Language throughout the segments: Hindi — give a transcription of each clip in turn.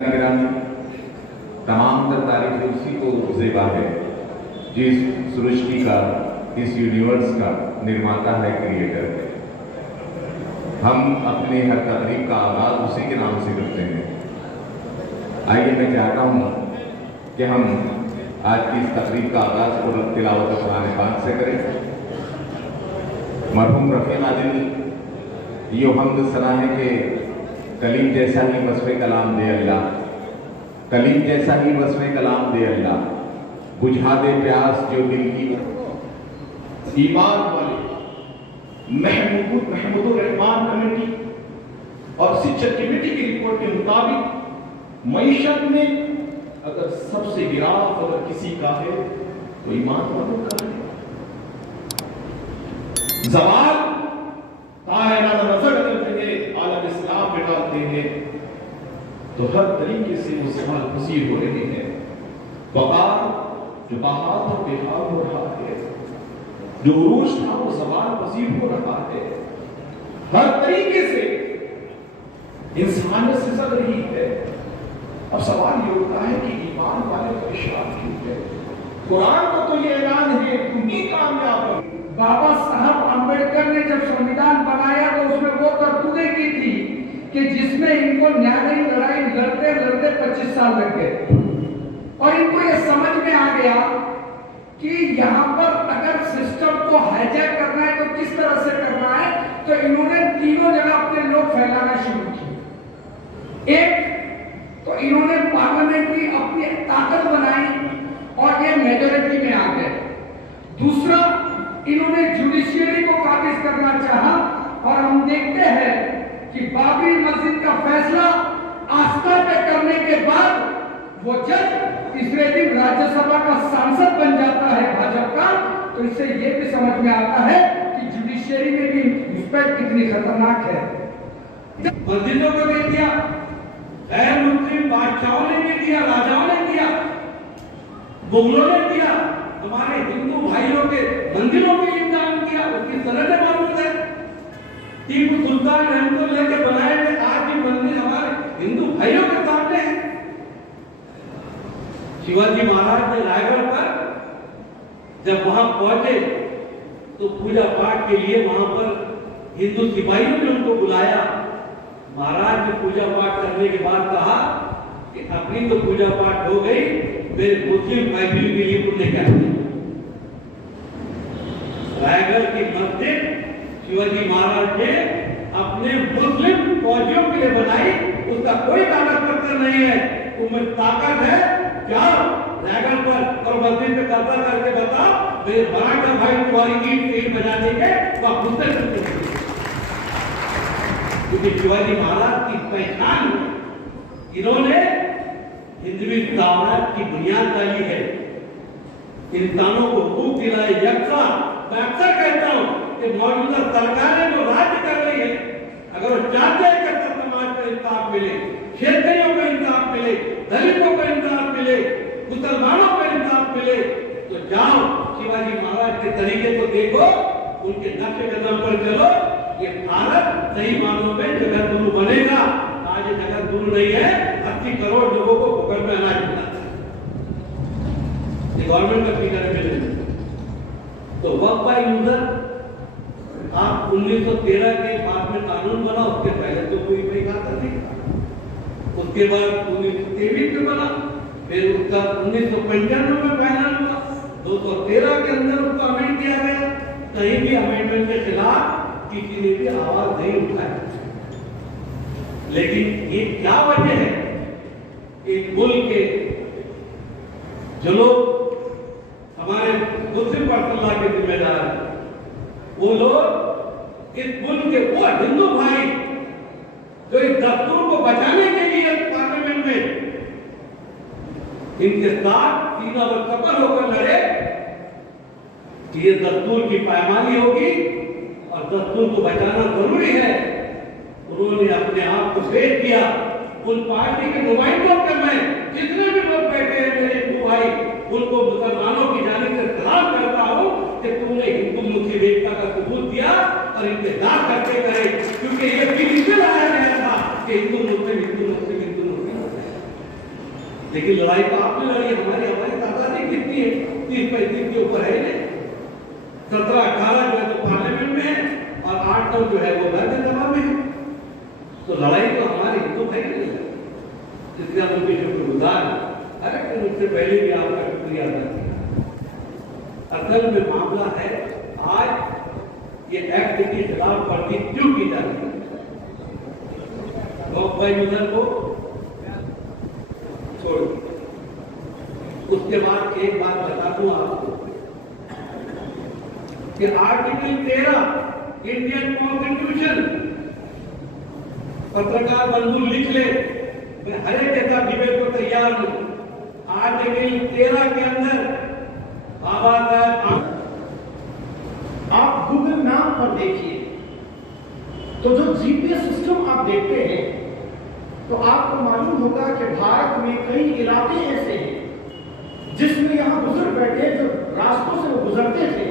तमाम तर तारीफ उसी को ज़ेबा है जिस सृष्टि का, इस यूनिवर्स का निर्माता है, क्रिएटर है। हम अपने हर तकरीब का आगाज उसी के नाम से करते हैं। आइए मैं चाहता हूँ कि हम आज की इस तकरीब का आगाज तिलावत कुरान पाक से करें। मरहूम रफ़ी नादिल ये हमद सना है कि कलीम जैसा ही वस्फ़े कलाम दे अल्लाह, कलीम जैसा ही वस्फ़े कलाम दे अल्लाह, बुझा दे प्यास जो दिल की। ईमान वाले महमूदुर रहमान कमेटी और शिक्षक कमेटी की रिपोर्ट के मुताबिक मईशत में अगर सबसे गिराव अगर किसी का है तो ईमान वालों का है। जवाल ताहिराना नजर अगर जगह आलम इस्लाम में डालते हैं तो हर तरीके से वो सवाल पसीर हो रहे हैं। वकार जो बहाल और बेहाल हो रहा है, जो उरूज था वो सवाल पसीर हो रहा है। हर तरीके से इंसानियत से सड़ रही है। अब सवाल ये उठता है कि ईमान वाले परेशान क्यों है? कुरान का तो ये ऐलान है तुम ही कामयाब हो। बाबा साहब अंबेडकर ने जब संविधान बनाया तो उसमें वो तरतूदें की थी कि जिसमें इनको न्यायिक लड़ाई लड़ते लड़ते 25 साल लग गए और इनको ये समझ में आ गया कि यहाँ पर अगर सिस्टम को हाईजैक करना है तो किस तरह से करना है। तो इन्होंने तीनों जगह अपने लोग फैलाना शुरू किए। एक तो इन्होंने पार्लियामेंट की अपनी ताकत बनाई और ये मेजोरिटी में आ गए। दूसरा, इन्होंने जुडिशियरी को काबिज करना चाहा और हम देखते हैं कि बाबरी मस्जिद का फैसला आस्था पे करने के बाद वो जज तीसरे दिन राज्यसभा का सांसद बन जाता है भाजपा का। तो इससे ये भी समझ में आता है कि जुडिशियरी में भी घुसपैठ कितनी खतरनाक है। मस्जिदों को दे दिया, गैर मुस्लिम बादशाहों ने भी दिया, राजाओं ने दिया, मुगलों ने दिया, हमारे हिंदू भाइयों के मंदिरों में इंतजाम किया। उसकी सनद मौजूद है। टीपू सुल्तान रहमतुल्लाह के बनाए हुए आज भी मंदिर हमारे हिंदू भाइयों के सामने है। शिवाजी महाराज ने रायगढ़ पर जब वहां पहुंचे तो पूजा पाठ के लिए वहां पर हिंदू सिपाहियों ने उनको बुलाया। महाराज ने पूजा पाठ करने के बाद कहा कि अपनी तो पूजा पाठ हो गई, मेरे मुस्लिम भाइयों के लिए पुण्य क्या है। रायगढ़ की मस्जिद शिवाजी महाराज ने अपने मुस्लिम फौजियों के लिए बनाई। उसका कोई कागज पत्र नहीं है। तुम्हें ताकत है क्या रायगढ़ पर और मस्जिद पे कब्जा करके बताओ मेरे मराठा भाई तुम्हारी ईट बजा देंगे तो आप मुझसे करते। क्योंकि शिवाजी महाराज की पहचान इन्होंने हिंदवी साम्राज्य की बुनियाद डाली है। इंसानों को हुकूक दिलाए यकसा। मैं अक्सर कहता हूं कि मौजूदा सरकारें जो राज्य कर रही है, अगर वो चाहते हैं कि समाज को इंसाफ मिले, क्षेत्रीयों को इंसाफ मिले, दलितों को इंसाफ मिले, मुसलमानों को इंसाफ मिले, तो जाओ शिवाजी महाराज के तरीके को देखो, उनके नक्शे कदम पर चलो। ये भारत सही मानों में जगत गुरु बनेगा। आज ये जगत गुरु नहीं है। 80 करोड़ लोगों को पकड़ में अनाज मिला है। ये गवर्नमेंट का फिगर है। तो वक्फ बाय यूजर आप 1913 के बाद में कानून बना, उसके पहले तो कोई खाता नहीं था। उसके बाद 1923 में बना, फिर उसका 1995 में फाइनल हुआ। 213 के अंदर उसको अमेंड किया गया। कहीं भी अमेंडमेंट के खिलाफ किसी ने भी आवाज नहीं उठाई। लेकिन ये क्या वजह है? एक मुल्क के जो लोग हमारे मुस्लिम पर्सनल के जिम्मेदार हैं, वो लोग इस मुल्क के वो हिंदू भाई जो इस दस्तूर को बचाने के लिए पार्लियामेंट में इनके साथ सीना पर कपल होकर लड़े कि ये दस्तूर की पायमाली होगी और दस्तूर को बचाना जरूरी है। उन्होंने अपने आप को बेच दिया। उन पार्टी के नुमाइंदों के मैं जितने भी लोग बैठे हैं मेरे हिंदू भाई, उनको मुसलमानों की जानिब से सलाम करता हूं कि तुमने हिंदू मुस्लिम एकता का सबूत दिया और इंतजार करते रहे। क्योंकि ये फिर इससे लाया गया था कि हिंदू मुस्लिम लेकिन लड़ाई तो आपने लड़ी, हमारी तादाद कितनी है, 30-35 के ऊपर है। 17-18 जो है तो पार्लियामेंट में है और 8-9 जो है वो राज्यसभा में है। तो लड़ाई तो हमारी हिंदू भाई नहीं है, इसलिए हम उनके शुक्रगुजार हैं। अरे उससे पहले भी आपका शुक्रिया अदा किया। असल में मामला है आज ये एक्ट की खिलाफ वर्जी क्यों की जा रही है। भाई उधर को छोड़, उसके बाद एक बात बता दूं आपको कि आर्टिकल 13 इंडियन कॉन्स्टिट्यूशन, पत्रकार बंधु लिख ले, मैं हर एक ऐसा डिबेट को तैयार हूं। आर्टिकल 13 के अंदर बाबा साहब, आप गूगल मैप पर देखिए तो जो जीपीएस सिस्टम आप देखते हैं तो आपको मालूम होगा कि भारत में कई इलाके ऐसे हैं जिसमें यहां बुजुर्ग बैठे जो रास्तों से वो गुजरते थे,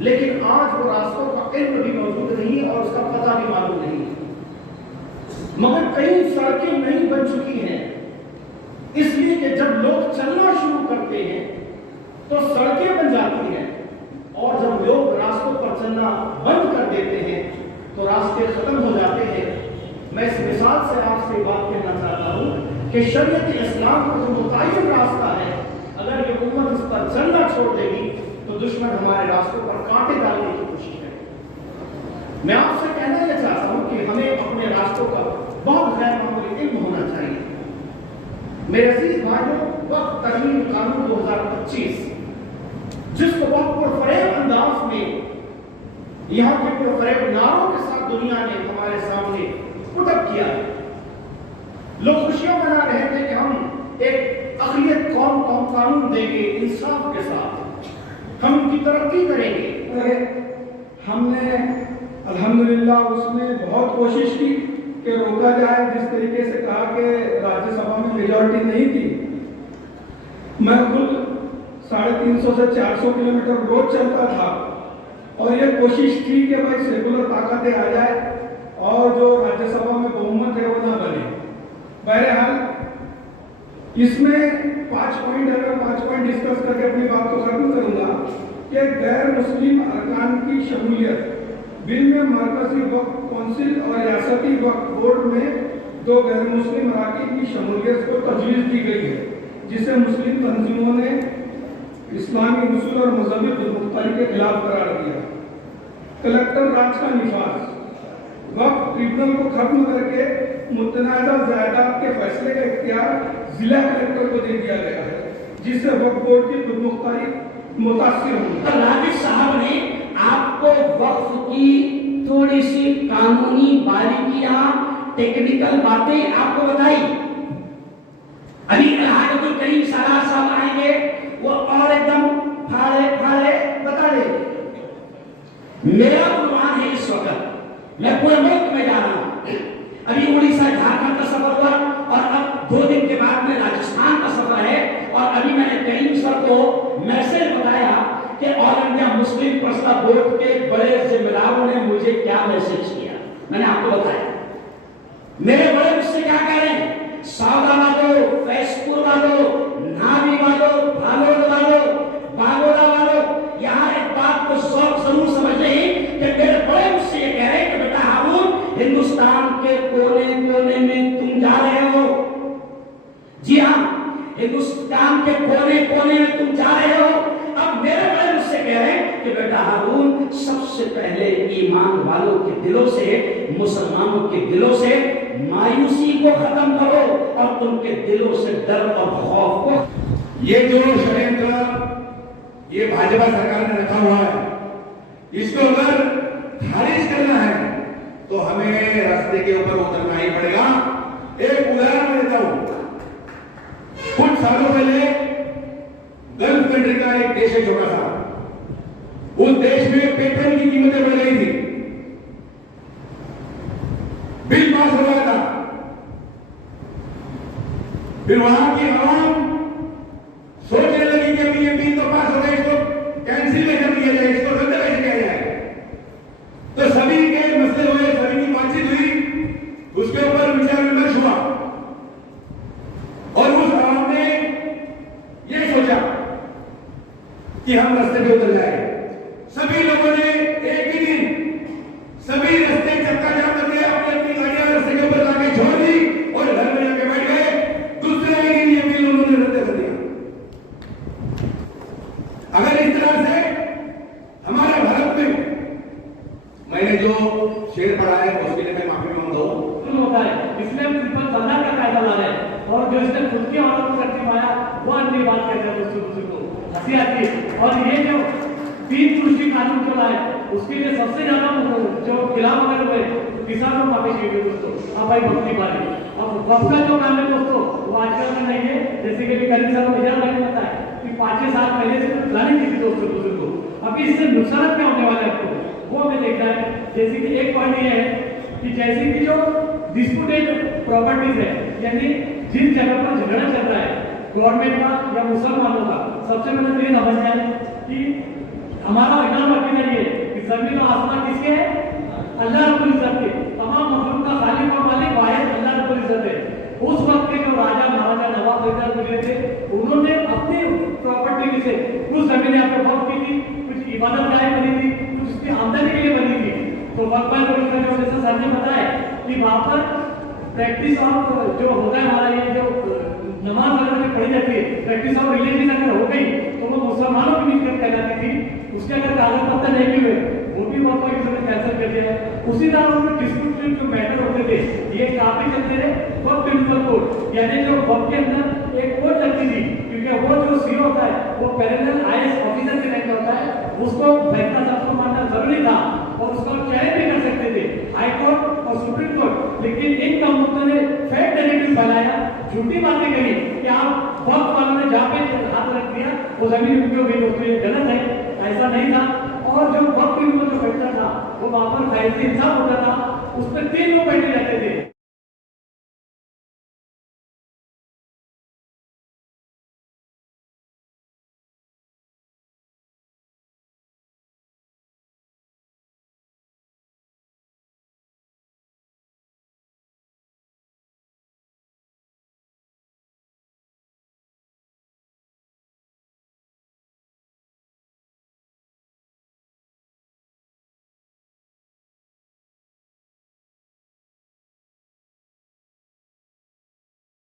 लेकिन आज वो रास्तों का इल्म भी मौजूद नहीं है और उसका पता भी मालूम नहीं है। मगर कई सड़कें नई बन चुकी हैं, इसलिए कि जब लोग चलना शुरू करते हैं तो सड़कें बन जाती हैं, और जब लोग रास्तों पर चलना बंद कर देते हैं तो रास्ते खत्म हो जाते हैं। मैं इस मिसाल से आपसे बात कहना चाहता हूं कि शरीयत इस्लाम का जो मुतय्यन रास्ता है, अगर ये उम्मत इस पर चलना छोड़ देगी तो दुश्मन हमारे रास्तों पर कांटे डालने की कोशिश करेगा। मैं आपसे कहना यह चाहता हूं कि हमें अपने रास्तों का बहुत गैर मामूली इल्म होना चाहिए। मेरे अजीज भाइयों, वक्त तरमीम कानून 2025 जिसको बहुत पुरफरेब अंदाज में यहाँ के पुरफरेब नारों के साथ दुनिया ने हमारे सामने पुटअप किया है। लोग खुशियां मना रहे थे कि हम एक अक़लियत कौम कानून देंगे इंसाफ के साथ, हम उनकी तरक्की करेंगे। हमने अल्हम्दुलिल्लाह उसमें बहुत कोशिश की कि रोका जाए। जिस तरीके से कहा कि राज्यसभा में मेजॉरिटी नहीं थी, मैं खुद 350 से 400 किलोमीटर रोज चलता था और ये कोशिश थी कि भाई सेकुलर ताकतें आ जाए और जो राज्यसभा में बहुमत है वो ना बने। बहरहाल इसमें 5 पॉइंट, अगर 5 पॉइंट डिस्कस करके अपनी बात को खत्म करूंगा कि गैर मुस्लिम अरकान की शमूलियत बिल में मरकजी वक्फ कौंसिल और रियासती वक्फ बोर्ड में 2 गैर मुस्लिम अरकान की शमूलियत को तजवीज़ दी गई है, जिसे मुस्लिम तंजीमों ने इस्लामी उसूल और मजहबी खुदमुख्तारी के खिलाफ करार दिया। कलेक्टर राज का निफाज, वक्फ ट्रिब्यूनल को खत्म करके मुतनाज़ा जायदाद के फैसले का इख्तियार जिला कलेक्टर को दे दिया गया है, जिससे वक्फ बोर्ड की खुदमुख्तारी मुतासिर होगी। राजिश साहब ने आपको वक्फ की थोड़ी सी कानूनी बारीकियां, टेक्निकल बातें आपको बताई। अभी इलाहादुल करीम सलाह साहब आएंगे, वो और एकदम फाड़े बता देंगे। मेरा उन्वान है इस वक्त, मैं पूरे मुल्क में जा रहा हूं। अभी उड़ीसा झारखंड का सफर हुआ और अब 2 दिन के बाद में राजस्थान का सफर है। और अभी मैंने करीम सर को मैसेज बताया कि all India Muslim personal board के बड़े जिम्मेदारों ने मुझे क्या मैसेज किया, मैंने आपको बताया। मेरे बड़े मुझसे क्या कह रहे हैं, सावदा वालों, फैसपुर वालों, नावी वालों, भालोद वालों, बागोड़ा वालों, यहाँ एक बात को जरूर समझ लें कि मेरे बड़े मुझसे ये कह रहे हैं कि बेटा हारून, हिंदुस्तान के कोने कोने में तुम जा रहे हो। जी हाँ, हिंदुस्तान के कोने कोने में तुम जा रहे हो। अब मेरे बड़े मुझसे कह रहे हैं कि बेटा हारून, सबसे पहले ईमान वालों के दिलों से, मुसलमानों के दिलों से मायूसी को खत्म करो और उनके दिलों से डर और खौफ को। ये जो षड्यंत्र ये भाजपा सरकार ने रखा हुआ है, इसको अगर खारिज करना है तो हमें रास्ते के ऊपर उतरना ही पड़ेगा। एक उदाहरण देता हूं, कुछ सालों पहले गल्फ कंट्री का एक देश है छोटा सा, उस देश में पेट्रोल की कीमतें बढ़ गई थी, बिल पास हो गया था। फिर वहां की आवाम सोचने लगी कि अभी ये बिल तो पास हो गया, इसको कैंसिल कैसे किया जाए, इसको रद्द कैसे किया जाए। तो सभी के मसले हुए, सभी की बातचीत हुई, उसके ऊपर विचार विमर्श हुआ और उस आवाम कि हम रास्ते पे उतर जाए। सभी लोगों ने एक ही दिन सभी रास्ते चक्का जाम करके अपनी अपनी गाड़ियां रास्ते के ऊपर लाके छोड़ दी और घर में जाके बैठ गए। दूसरे ही दिन ये बिल उन्होंने रद्द कर दिया। अगर इस तरह से हमारे भारत में, मैंने जो शेर पढ़ा है उसके लिए मैं माफी मांगता हूँ, होता है, इसलिए हम सिंपल तलाक का कायदा ला रहे हैं और जो इसने खुद की औरत को करके पाया वो अन्य बात कहते हैं दोस्तों को हंसी आती है। और ये जो 3 कृषि कानून चला है उसके लिए सबसे ज्यादा जो खिलाफ अगर हुए किसान को माफी चाहिए दोस्तों। अब भाई भक्ति पाली अब वक्त का जो काम है दोस्तों वो आजकल में नहीं है। जैसे कि करीब साल हजार मैंने बताया कि 5-6 साल पहले से प्लानिंग की थी दोस्तों बुजुर्ग को। अभी इससे नुकसान क्या होने वाले आपको वो हमें देखना है। जैसे कि एक पॉइंट ये है कि जैसे कि जो डिस्प्यूटेड प्रॉपर्टीज है यानी जिस जगह पर झगड़ा चल रहा है गवर्नमेंट का या मुसलमानों का, सबसे पहले तो ये समझना है कि हमारा इमाम अकीदा ये कि जमीन और आसमान किसके है? अल्लाह रब्बुल इज्जत के। तमाम मखलूक का खालिक और मालिक वाहिद अल्लाह रब्बुल इज्जत है। उस वक्त के जो राजा महाराजा नवाब फैसला मिले थे उन्होंने अपनी प्रॉपर्टी में से कुछ जमीनें आपको वक्त की थी, कुछ इबादत गाह बनी थी, कुछ उसकी आमदनी के लिए बनी थी। तो वक्त पर जो जैसे सर ने बताया कि वहां पर प्रैक्टिस ऑफ जो होता है हमारा ये जो नमाज अगर जो पढ़ी जाती है प्रैक्टिस ऑफ रिलीजन अगर हो गई तो वो मुसलमानों की मिलकत कहलाती थी। उसके अगर कागज पत्तर नहीं हुए वो भी वक्त पर किसी ने कैंसिल कर दिया है। उसी तरह उनमें डिस्प्यूट जो मैटर होते थे ये काफी चलते थे वक्त म्युनिसिपल कोड यानी जो वक्त के अंदर एक कोड लगती थी क्योंकि वो जो सीओ होता है वो पैरेलल आईएएस ऑफिसर के रैंक होता है, उसको फैसला सबको मानना जरूरी था और उसका चयन भी कर सकते थे हाई कोर्ट और सुप्रीम कोर्ट। लेकिन इन कंपनियों ने फेक नैरेटिव फैलाया, झूठी बातें कही कि आप वक्त वालों ने जहाँ पे हाथ रख दिया वो जमीन उनकी हो गई दोस्तों, ये गलत है, ऐसा नहीं था। और जो वक्त के ऊपर जो फैसला था वो वहां पर फैसले इंसाफ होता था